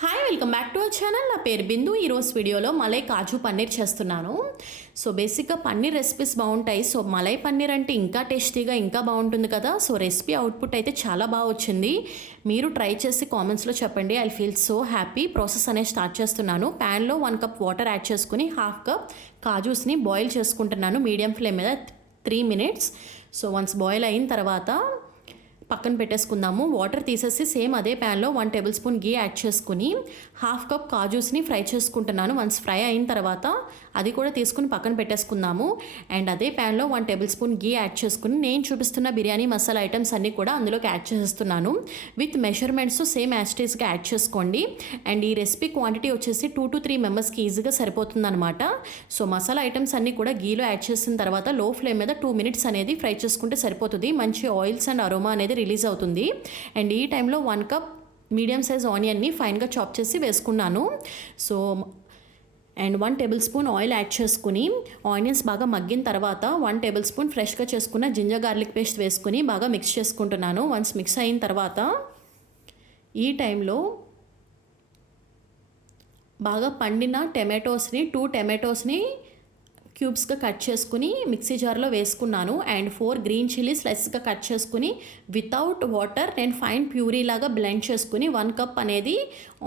Hi, welcome back to our channel. నా పేరు బిందు. ఈరోజు వీడియోలో మలై కాజు పన్నీర్ చేస్తున్నాను. సో బేసిక్గా పన్నీర్ రెసిపీస్ బాగుంటాయి. సో మలై పన్నీర్ అంటే ఇంకా టేస్టీగా ఇంకా బాగుంటుంది కదా. సో రెసిపీ అవుట్పుట్ అయితే చాలా బాగా వచ్చింది. మీరు ట్రై చేసి కామెంట్స్లో చెప్పండి. I feel so happy. Process అనేది స్టార్ట్ చేస్తున్నాను. ప్యాన్లో 1 కప్ వాటర్ యాడ్ చేసుకుని 1/2 కప్ కాజూస్ని బాయిల్ చేసుకుంటున్నాను మీడియం ఫ్లేమ్ మీద 3 minutes. సో వన్స్ బాయిల్ అయిన తర్వాత పక్కన పెట్టేసుకుందాము. వాటర్ తీసేసి సేమ్ అదే ప్యాన్లో 1 tablespoon గీ యాడ్ చేసుకుని 1/2 కప్ కాజూస్ని ఫ్రై చేసుకుంటున్నాను. వన్స్ ఫ్రై అయిన తర్వాత అది కూడా తీసుకుని పక్కన పెట్టేసుకుందాము. అండ్ అదే ప్యాన్లో 1 tablespoon గీ యాడ్ చేసుకుని నేను చూపిస్తున్న బిర్యానీ మసాలా ఐటమ్స్ అన్నీ కూడా అందులోకి యాడ్ చేసేస్తున్నాను. విత్ మెజర్మెంట్స్ సేమ్ యాస్టేజ్గా యాడ్ చేసుకోండి. అండ్ ఈ రెసిపీ క్వాంటిటీ వచ్చేసి 2 to 3 members ఈజీగా సరిపోతుందన్నమాట. సో మసాలా ఐటమ్స్ అన్నీ కూడా గీలో యాడ్ చేసిన తర్వాత లో ఫ్లేమ్ మీద 2 minutes అనేది ఫ్రై చేసుకుంటే సరిపోతుంది. మంచి ఆయిల్స్ అండ్ అరోమా అనేది రిలీజ్ అవుతుంది. అండ్ ఈ టైంలో 1 కప్ మీడియం సైజ్ ఆనియన్ని ఫైన్గా చాప్ చేసి వేసుకున్నాను. So and 1 tablespoon oil add చేసుకుని ఆనియన్స్ బాగా మగ్గిన తర్వాత 1 tablespoon ఫ్రెష్గా చేసుకున్న జింజర్ గార్లిక్ పేస్ట్ వేసుకుని బాగా మిక్స్ చేసుకుంటున్నాను. వన్స్ మిక్స్ అయిన తర్వాత ఈ టైంలో బాగా పండిన టమాటోస్ని 2 tomatoesని క్యూబ్స్గా కట్ చేసుకుని మిక్సీ జార్లో వేసుకున్నాను. అండ్ 4 green chilies స్లైస్గా కట్ చేసుకుని వితౌట్ వాటర్ నేను ఫైన్ ప్యూరీ లాగా బ్లెండ్ చేసుకుని 1 కప్ అనేది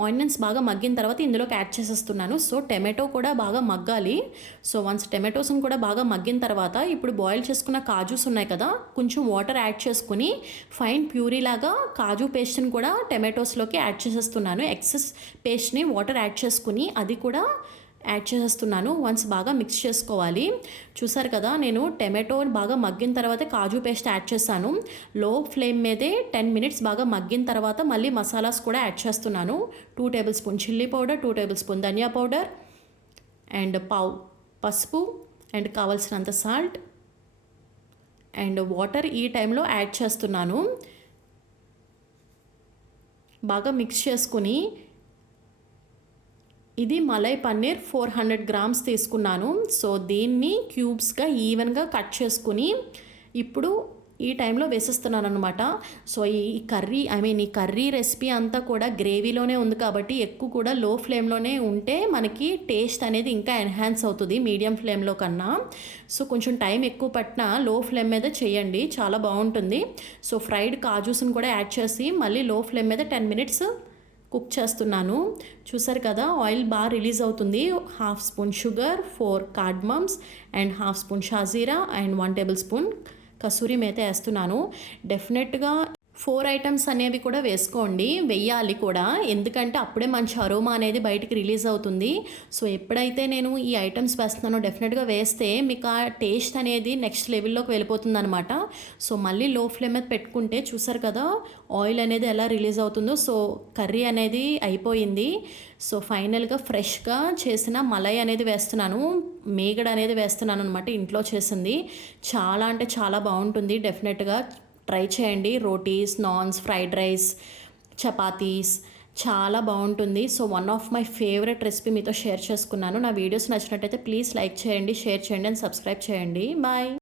ఆనియన్స్ బాగా మగ్గిన తర్వాత ఇందులోకి యాడ్ చేసేస్తున్నాను. సో టమాటో కూడా బాగా మగ్గాలి. సో వన్స్ టమాటోస్ని కూడా బాగా మగ్గిన తర్వాత ఇప్పుడు బాయిల్ చేసుకున్న కాజూస్ ఉన్నాయి కదా, కొంచెం వాటర్ యాడ్ చేసుకుని ఫైన్ ప్యూరీ లాగా కాజు పేస్ట్ని కూడా టమాటోస్లోకి యాడ్ చేసేస్తున్నాను. ఎక్సెస్ పేస్ట్ని వాటర్ యాడ్ చేసుకుని అది కూడా యాడ్ చేసేస్తున్నాను. వన్స్ బాగా మిక్స్ చేసుకోవాలి. చూసారు కదా, నేను టమాటో బాగా మగ్గిన తర్వాత కాజు పేస్ట్ యాడ్ చేశాను. లో ఫ్లేమ్ మీదే 10 minutes బాగా మగ్గిన తర్వాత మళ్ళీ మసాలాస్ కూడా యాడ్ చేస్తున్నాను. 2 tablespoon చిల్లీ పౌడర్, 2 tablespoon ధనియా పౌడర్ అండ్ పావు పసుపు అండ్ కావాల్సినంత సాల్ట్ అండ్ వాటర్ ఈ టైంలో యాడ్ చేస్తున్నాను. బాగా మిక్స్ చేసుకుని ఇది మలై పన్నీర్ 400 grams తీసుకున్నాను. సో దీన్ని క్యూబ్స్గా ఈవెన్గా కట్ చేసుకుని ఇప్పుడు ఈ టైంలో వేసేస్తున్నాను అనమాట. సో ఈ కర్రీ రెసిపీ అంతా కూడా గ్రేవీలోనే ఉంది కాబట్టి ఎక్కువ కూడా లో ఫ్లేమ్లోనే ఉంటే మనకి టేస్ట్ అనేది ఇంకా ఎన్హాన్స్ అవుతుంది మీడియం ఫ్లేమ్లో కన్నా. సో కొంచెం టైం ఎక్కువ పట్టినా లో ఫ్లేమ్ మీద చేయండి, చాలా బాగుంటుంది. సో ఫ్రైడ్ కాజూస్ని కూడా యాడ్ చేసి మళ్ళీ లో ఫ్లేమ్ మీద 10 minutes కుక్ చేస్తున్నాను. చూసారు కదా, ఆయిల్ బాగా రిలీజ్ అవుతుంది. 1/2 spoon sugar, 4 cardamoms and 1/2 spoon షాజీరా అండ్ 1 tablespoon కసూరి మేతి వేస్తున్నాను. డెఫినెట్గా 4 items అనేవి కూడా వెయ్యాలి కూడా, ఎందుకంటే అప్పుడే మంచి అరోమా అనేది బయటికి రిలీజ్ అవుతుంది. సో ఎప్పుడైతే నేను ఈ ఐటమ్స్ వేస్తున్నానో డెఫినెట్గా వేస్తే మీకు ఆ టేస్ట్ అనేది నెక్స్ట్ లెవెల్లోకి వెళ్ళిపోతుంది అనమాట. సో మళ్ళీ లో ఫ్లేమ్ మీద పెట్టుకుంటే చూసారు కదా ఆయిల్ అనేది ఎలా రిలీజ్ అవుతుందో. సో కర్రీ అనేది అయిపోయింది. సో ఫైనల్గా ఫ్రెష్గా చేసిన మలై అనేది వేస్తున్నాను, మేగడ అనేది వేస్తున్నాను అనమాట, ఇంట్లో చేసింది. చాలా అంటే చాలా బాగుంటుంది. డెఫినెట్గా ట్రై చేయండి. రోటీస్, నాన్స్, ఫ్రైడ్ రైస్, చపాతీస్ చాలా బాగుంటుంది. So one of my favourite recipe మీతో షేర్ చేసుకున్నాను. నా వీడియోస్ నచ్చినట్టయితే ప్లీజ్ లైక్ చేయండి, షేర్ చేయండి అండ్ సబ్స్క్రైబ్ చేయండి. బాయ్.